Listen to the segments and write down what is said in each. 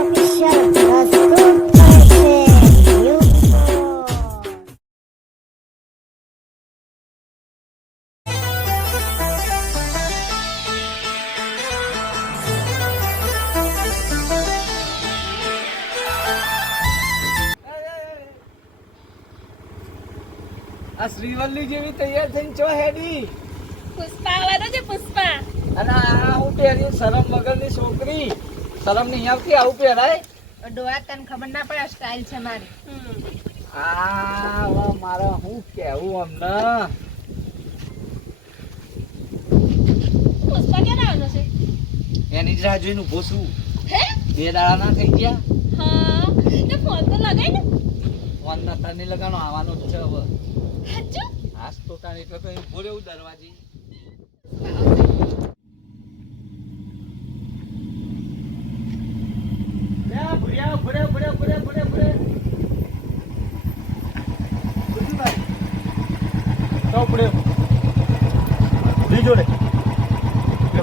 Official પ્રસ્તુત કરશે આ શ્રીવલ્લી જેવી તૈયાર થઈને ચો હેડી પુષ્પા આવવાનો છે પુષ્પા. અને આ હું પહેરી શરમ વગરની છોકરી શરમ નહીં આવતી આવું પહેરાય ડોહા તને ખબર ના પડે સ્ટાઇલ છે મારી. આ હવે મારે હું કેવું અમને પુષ્પા ક્યારે આવવાનો છે? એની જ રાહ જોઈને ઉભો છું હે? 2 દાડા ના થઈ ગયા હા તો ફોન તો લગાય ને. ફોન નતા નહીં લગાનો આવવાનો જ છે હવે હાચું? હાસ તો તાણ એટલે તો ઉભો રહેવું દરવાજે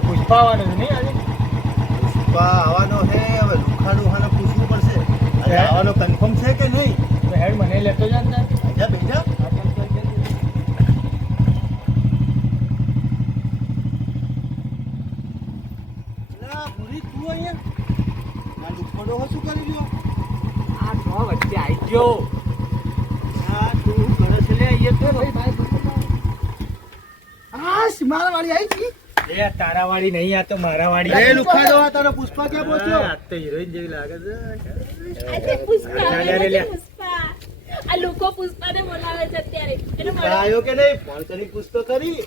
પુષ્પા આવવાનો છે હવે લુખાડુહાને પૂછવું પડશે આજે આવવાનો કન્ફર્મ છે કે નહીં હેડ મને લેતો જા ને જા બેજા ના પૂરી તું અહીંયા ના લુખાડો હો શું કરી રહ્યો આ તો વચ્ચે આવી ગયો આ તું કરે છે લે અહીંયા તો મારા વાળી આવી ગઈ એ તારા વાળી નહીં આ તો મારા વાળી એ લુખાડો આ તારો પુષ્પા ક્યાં પહોંચ્યો આ તો હિરોઈન જેવી લાગે છે આજે પુષ્પા લે, લે, આવવાનો લે. છે પુષ્પા. આ લોકો પુષ્પાને બોલાવે છે અત્યારે. એને પુષ્પા મળવા. આવ્યો કે નહીં ફોન કરી પૂછતો ખરી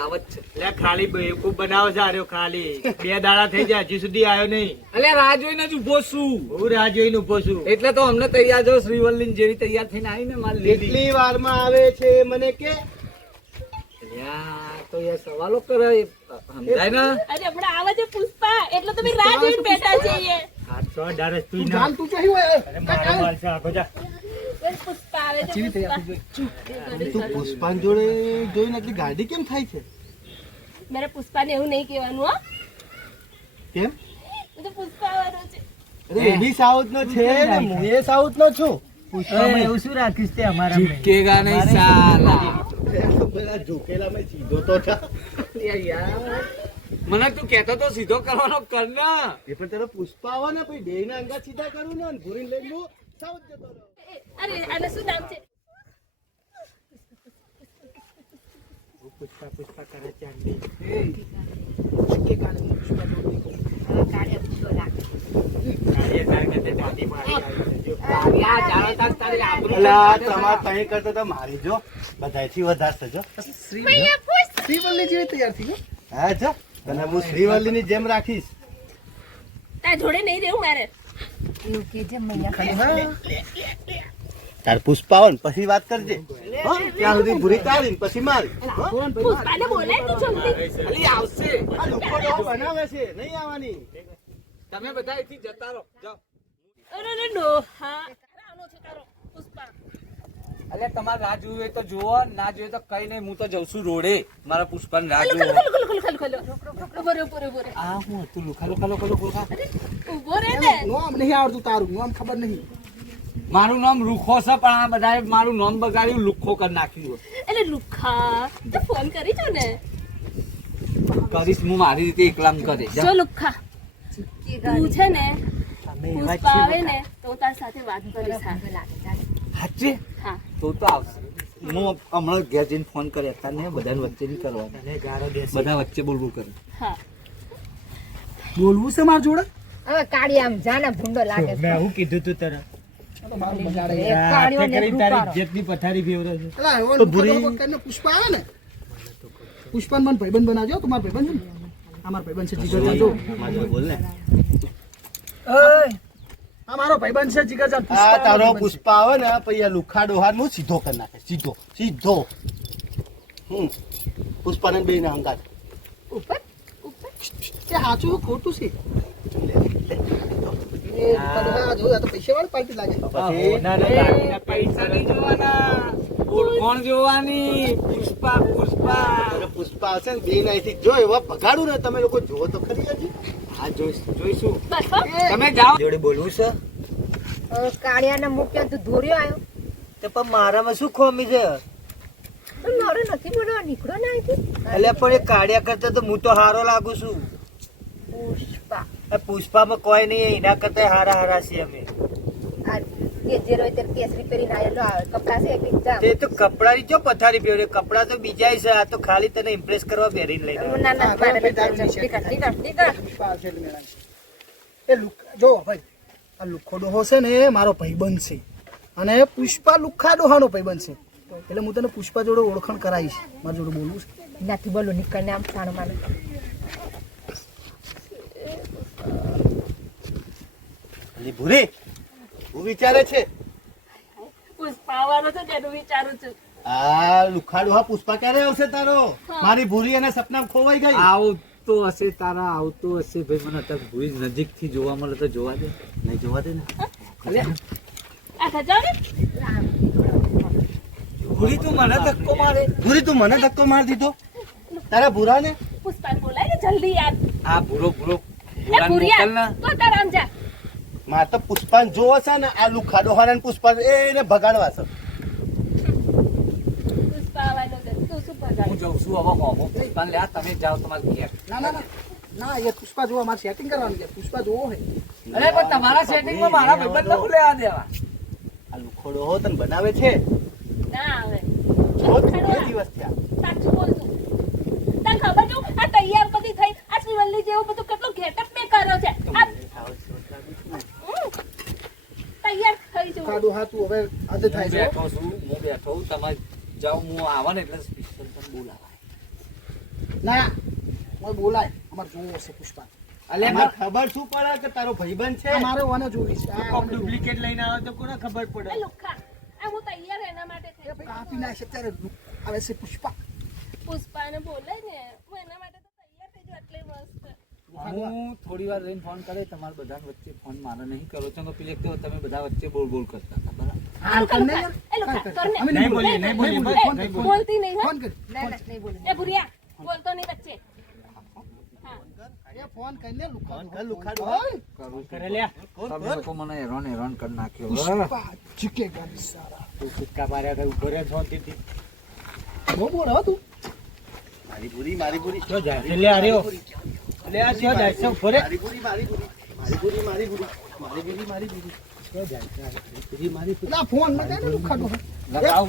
આવત છે લે ખાલી બેવકૂફ બનાવે છે આર્યો ખાલી 2 દાડા થઈ ગયા હજી સુધી આવ્યો નહીં. અલે રાહ જોઈને જ ઉભો છું હું રાહ જોઈને ઉભો છું. એટલે તો અમને તૈયાર જો શ્રીવલ્લી જેવી તૈયાર થઈને આવી ને મારી લેડી કેટલી વારમાં આવે છે મને કે યાર તો યાર સવાલો કરે સમજાય ને અરે હમણાં આવે છે પુષ્પા એટલે તમે રાહ જોઈને બેઠા છીએ. આ તો ડાયરેક્ટ તું તું ના. જાન તું ક્યાં હોય? અરે મારો માલ છે આગો જા. પુષ્પા આવે છે પુષ્પા. તું પુષ્પાન જોડે જોઈને એટલી ગાડી કેમ થાય છે મારે પુષ્પાને એવું નહીં કહેવાનું હો. કેમ હું તો પુષ્પા આવવાનો છે. અરે એ બી સાઉથ નો છે ને હું એ સાઉથ નો છું પુષ્પામાં એવું શું રાખીશ તે અમારા મેં? ઝુકેગા નહીં સાલા પેલા ઝૂકેલા મેં સીધો તો થા. મને તું કહેતો તો સીધો કરવાનો કર ને એ પણ તારો પુષ્પા આવે ને પછી બે ના અંગા સીધા કરું ને અને ભૂરીને લઈને હું સાઉથ જતો રહું. અરે આને શું નામ છે? પુષ્પા પુષ્પા કરે છે આંટી. કાળીએ કાળીએ તે દાદી મારી આવી છે. અલા, તમારે તહીં કરતો તો મારી જો બધાયથી વધારે છે જો શ્રીવલ્લી જેવી તૈયાર થઈ ગઈ. હા જો તને હું શ્રીવલ્લી ની જેમ રાખીશ તારા જોડે નહીં રહેવું મારે. તાર પુષ્પા આવે ને પછી વાત કરજે હો? ત્યાં સુધી ભૂરી તારી ને પછી મારી હો? પુષ્પાને બોલાય તું જલ્દી. અલી આવશે આ લોકો તો બનાવે છે નહીં આવવાની તમે બધા અહીંથી જતા રહો જાઓ અરે ડોહા. આવવાનો છે તારો પુષ્પા. અલે તમારે રાહ જોવી હોય તો જુઓ ના જોઈએ તો કઈ નહીં હું તો જઉં છું રોડે મારા પુષ્પાને રાહ ખલો, જોવો ખલો, ખલો, ખલો, ખલો, ખલો. ઉભો રે, ઉભો રે, ઉભો રે. આ હું હતું લુખા લુખા લુખા લુખા ઉભો રે ને. નામ નહીં આવડતું તારું નામ ખબર નહીં. મારું નામ રૂખો છે પણ આ બધાએ મારું નામ બગાડ્યું લુખો કરી નાખ્યું એટલે લુખા તો ફોન કરી જો ને. કરીશ હું મારી રીતે એકલામ કરે જો લુખા તું છે ને પુષ્પા આવે ને તો હું તારી સાથે વાત કરીશ. સાચે હા તો આવશે હું હમણાં ઘેર જઈને ફોન કરે અત્યારે બધાને વચ્ચે નહીં કરવાનો તને ગારો દેશે. બધા વચ્ચે બોલવું કરે હા. બોલવું છે મારા જોડે. હવે કાળી આમ જાને ભૂંડો લાગે છે. મેં હું કીધું તું તને એક કાળીઓને કરી તારી રૂપાળો. ઇજ્જતની પથારી ફેવરે છે. અલા, એવો તો ભૂરી- લુખાડો કરીને પુષ્પા આવે ને પુષ્પાને મને ભાઈબંધ બનાવજો. તમારો ભાઈબંધ છે ને આ મારો ભાઈબંધ છે જીગર જાન. જો બોલ ને આ મારો ભાઈબંધ છે જીગર જાન. આ તારો પુષ્પા આવે ને પછી આ લુખા ડોહાર નું સીધો કરી નાખે સીધો સીધો પુષ્પાને બે ના અંગાત ઉપર ઉપર એ સાચું ખોટું છે. એ પડવા જો આ તો પૈસાવાળી પાર્ટી લાગે. પૈસા નહીં જોવાના ઓળખોણ જોવાની પુષ્પા પુષ્પા પુષ્પા હશે ને બે ના અહીંથી જો એવા ભગાડું ને તમે લોકો જુઓ તો ખરી હજી આ જોઈશું બસ હો. તમે જાઓ. જોડે બોલવું છે કાળિયાને મૂક્યો તું ધોર્યો આવ્યો તો પણ મારામાં શું ખોમી છે તો મારો નથી બોલવા નીકળો ને અહીંથી એટલે પણ એ કાઢ્યા કરતા તો હું તો હારો લાગુ છું પુષ્પા એ પુષ્પામાં કોઈ નહીં એના કરતા હારા છે અમે આ જે રોય તે કેસરી પહેરીને આવેલો આવે કપડા છે એક જામ તે તો કપડાની જો પથારી પહેરે કપડા તો બીજા છે આ તો ખાલી તને ઇમ્પ્રેસ કરવા પહેરીને લઈને આવ્યો. ના ના મારે નીકળ પુષ્પા આવશે એટલે મેળા એ જો ભાઈ આ લુખ્ખો ડોહો છે ને એ મારો ભાઈબંધ છે અને પુષ્પા લુખ્ખા ડોહાનો ભાઈબંધ છે એટલે હું તને પુષ્પા જોડે ઓળખાણ કરાવીશ મારા જોડે બોલવું છે નથી બોલો નીકળને આમ સાણ માને અલી ભૂરી હું વિચારે છે પુષ્પા આવવાનો છે તેનું વિચારું છું. આ લુખ્ખા ડોહા પુષ્પા ક્યારે આવશે તારો મારી ભૂરી એના સપનામાં ખોવાઈ ગઈ આવતો હશે તારા આવતો હશે ભાઈ મને અત્યારે ભૂરી નજીક થી જોવા મળે તો જોવા દે. નહીં જોવા દે ને આ ખજાવ ને ભૂરી તું મને ધક્કો મારે. ભૂરી તું મને ધક્કો માર દીધો તારા ભૂરા ને પુષ્પાને બોલાય ને જલ્દી યાર. આ ભૂરો એ ભૂરાને મોકલ ને. ભૂરિયા તો તારા આમ જા. માર તો પુષ્પાને જોવો છે ને આ લુખ્ખા ડોહાને ને પુષ્પા એને ભગાડવા છે પુષ્પા આવવાનો છે તું શું ભગાડ. હું જઉં છું હવે હોમો. પણ લે આ તમે જાઓ તમારા ઘેર. ના ના ના ના એ પુષ્પા જોવા મારે સેટિંગ કરવાનું છે પુષ્પા જોવો હે અરે પણ તમારા સેટિંગમાં મારા ભાઈબંધ નવું લેવા દેવા. આ લુખ્ખો ડોહો તને બનાવે છે ના આવે જો બે દિવસ થયા સાચું બોલતું. તને ખબર છે આ તૈયાર કદી થઈ આ શ્રીવલ્લી જેવું બધું કેટલો ઘેટઅપ મેં કર્યો છે આ તૈયાર થઈ જવું. કાડુ હા તું હવે આજે થાય છે બેઠો છું હું બેઠો છું તમારે જાઓ હું આવા ને એટલે સ્પેશિયલ તમને બોલાવાય. ના મને બોલાય અમારે જોવો હશે પુષ્પા અલે અમારે ખબર શું પડે કે તારો ભાઈબંધ છે આ મારે ઓને જોવી છે આ કોક ઓને જોવી. ડુપ્લિકેટ લઈને આવે તો કોને ખબર આ પડે. લુખ્ખા આ હું તૈયાર એના માટે થઈ. કાપી નાખશે ત્યારે આવે છે પુષ્પા પુષ્પાને બોલાય ને હું એના માટે તો તૈયાર થઈ જાઉં એટલે મસ્ત. હું થોડી વાર રહીને ફોન કરે તમારા બધા વચ્ચે ફોન મારે નહીં કરો છો પેલે એક તો તમે બધા વચ્ચે બોલ બોલ કરતા હતા બરાબર. હાલ કર ને યાર એ લુખ્ખા કર ને. અમે નહીં બોલીએ, નહીં બોલીએ, એ, નહીં બોલીએ. બોલતી નહીં હા. ફોન કર ના ના નહીં બોલે એ ભૂરિયા બોલતો નહીં વચ્ચે. એ ફોન કરીને લુખ્ખા ફોન કર લુખ્ખા ડોહા કરું છું. તમે લોકો મને હેરાન કરી નાખ્યો. પુષ્પા જીકેગા બિચારા તું સિક્કા માર્યા કઈ ઉભો રહે શાંતિથી. બહુ બોલ હો તું મારી ભૂરી મારી ભૂરી ક્યાં જાય છે? લે આ રહ્યો. લે આ ક્યાં જાય છે? ઉભો રહે. મારી ભૂરી મારી ભૂરી મારી ભૂરી મારી ભૂરી મારી ભૂરી મારી ભૂરી ક્યાં જાય છે? મારી મારી ના ફોન ન કરે લુખ્ખા ડોહા લગાવ.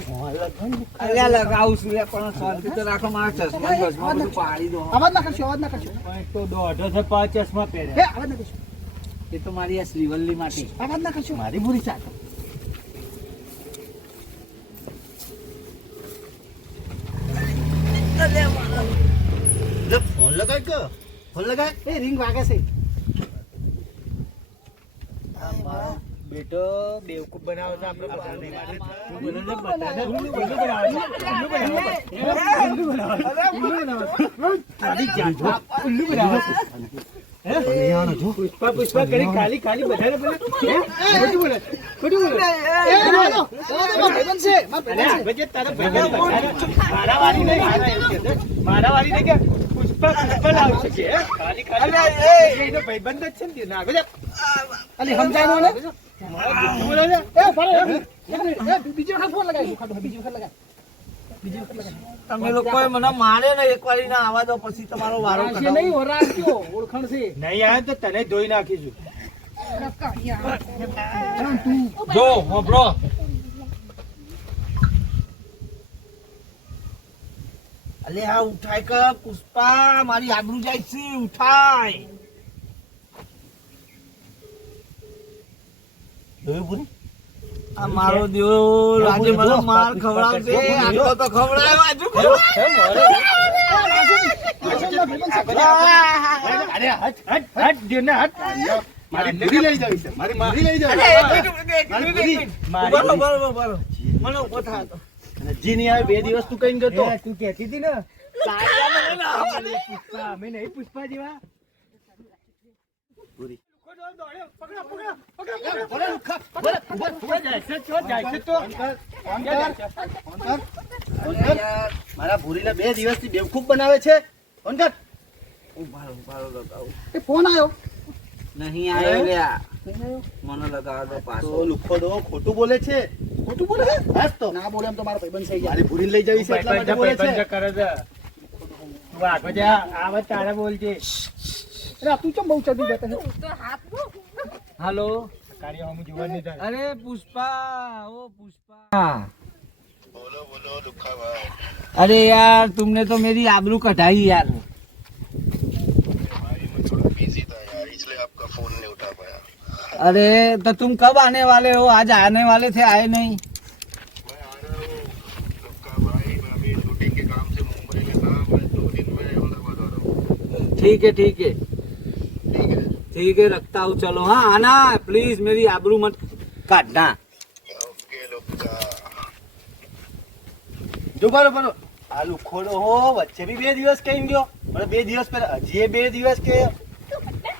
અલ્યા લગાવું છું યાર, પણ શાંતિ તો રાખો. મારા ચશ્મા બસમાં બધું પાડી દો. અવાજ ના કરશો અવાજ ના કરશો પણ એક તો દોઢો છે, 5 ચશ્મા હે પહેર્યા. અવાજ ના કરશો એ તો મારી આ શ્રીવલ્લી માટે. અવાજ ના કરશો મારી ભૂરી સાથે ફોન લગાય કે ફોન લગાય એ રિંગ વાગે છે બેટો બેવકૂફ બનાવે છે આપણે પુષ્પા પુષ્પા કરી ખાલી ખાલી બધાને એ રાનો મારા ભાઈબંધ છે મારા ભાઈબંધ છે મારા વાળી નહીં કે પુષ્પા પુષ્પા લાવશે કે ખાલી ખાલી એનો ભાઈબંધ જ છે ને ના ગજબ. અલી સમજાય ને એ ફરે બીજી વખત ફોન લગાવી લુખ્ખા ડોહા બીજી વખત લગાવી બીજી વખત લગાવી તમે લોકોએ મને મારે ને એક વાર ના આવા દો પછી તમારો વારો છે નહીં ઓરાક્યો ઓળખાણ છે નહીં આવે તો તને ધોઈ નાખીશું. તું જો હોબળો. અલે આ ઉઠાય કે પુષ્પા મારી આબરૂ જાય છે. ઉઠાય. જોયું ભૂરી આ મારો દેવ આજે મને માર ખવડાવશે. આટલો તો ખવડાવ્યો, આજુ અરે હટ હટ હટ દેને હટ મારી ભૂરી લઈ જાવી છે મારી ભૂરી લઈ જાવી બરોબર મને ઉભો થા તો. અને જી નહીં આવે 2 દિવસ તું કઈ ગયો તું કહેતી હતી ને પુષ્પા અમે નહીં પુષ્પા જેવા. ભૂરી મારા ભૂરીને 2 દિવસથી બેવકૂફ બનાવે છે ફોન કર એ ફોન આવ્યો નહીં આવ્યો લ્યા. મને લગાવવા દો પાછો. તો લુખ્ખો ડોહો ખોટું બોલે છે. ખોટું બોલે છે? હાસ તો ના બોલે એમ તો મારો ભાઈબંધ છે મારી ભૂરીને લઈ જવી છે એટલા માટે બોલે છે. કરે છે તું આગળ જા આવા તારે બોલજે અરે તું કેમ બહુ ચડી જતો છે તો હાથ નો હાલો. કાર્ય હું જોવા નહીં જાય અરે પુષ્પા, ઓ પુષ્પા. बोलो बोलो लुखा भाई। अरे यार तुमने तो मेरी आबरू कटाई यार. भाई मैं थोड़ा बिजी था यार इसलिए आपका फोन नहीं उठा पाया। अरे तो तुम कब आने वाले हो? आज आने वाले थे, आए नहीं. मैं आ रहा हूँ लुखा भाई, मैं अभी शूटिंग के काम से मुंबई में था, मैं 2 दिन में औरंगाबाद आ रहा हूँ। ठीक है ठीक है ठीक है ठीक है, रखता हूँ. चलो हाँ आना प्लीज, मेरी आबरू मत काटना. ओके लुखा। જો બરોબર આ લુખ્ખો ડોહો વચ્ચે બી 2 દિવસ કઈ ગયો અને 2 દિવસ પહેલા હજી 2 દિવસ કે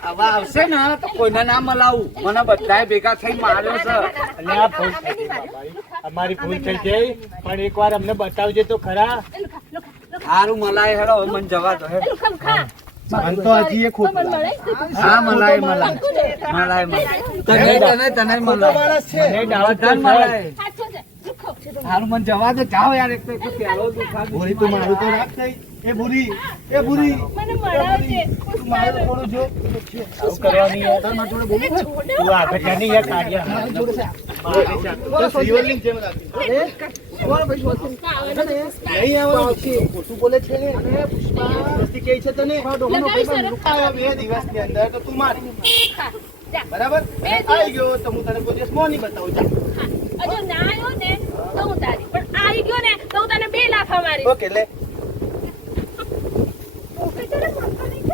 હવે આવશે ને તો કોઈને ના મલાવું. મને બધાય ભેગા થઈ માર્યો છે. અને આ ભૂલ થઈ ગઈ બાબાઈ. અમારી ભૂલ થઈ ગઈ પણ એકવાર અમને બતાવજે તો ખરા એ લુખા, લુખા, લુખા. સારું મલાય હેડો, હવે મને જવા દો હેડ. એ લુખા, લુખા. મન તો હજી એ તો ખોટું મને લાગે. મળે. હા મલાય મલાય મલાય મલાય. તને ખોટો મલાય. માણસ છે. મને ડાઉટ તો બધાને છે. મલાય. સાચો છે. લુખો છે તો. સારું મને જવા દો. જાઓ યાર, એક તો પહેલો દુખા ભૂરી તું મારું તો રાખ નહીં. એ ભૂરી મને મળાવજે. તું મારું થોડું જો આવું કરવાની યાર. મારા જોડે બોલું છે તું આગળ જા નહીં યાર કાર્ય મારા જોડે છે મારે જા. તો શિવલિંગ જેમ રાખી અરે તમારો ભાઈ શોધું નહીં આવવાનું છે. ખોટું બોલે છે ને પુષ્પા કહે છે તને લગાવી સરસ. આવ્યો 2 દિવસની અંદર તો તું મારી હા, જા. બરાબર બે દિવસ. આવી ગયો તો હું તને કોઈ દિવસ મોં નહીં બતાવું જા હા. હજુ ના આવ્યો ને તો હું તારી, પણ આવી ગયો ને તો હું તને 2 લાફા મારીશ. ઓકે લે ઓકે, ચાલો, પપ્પા નહીં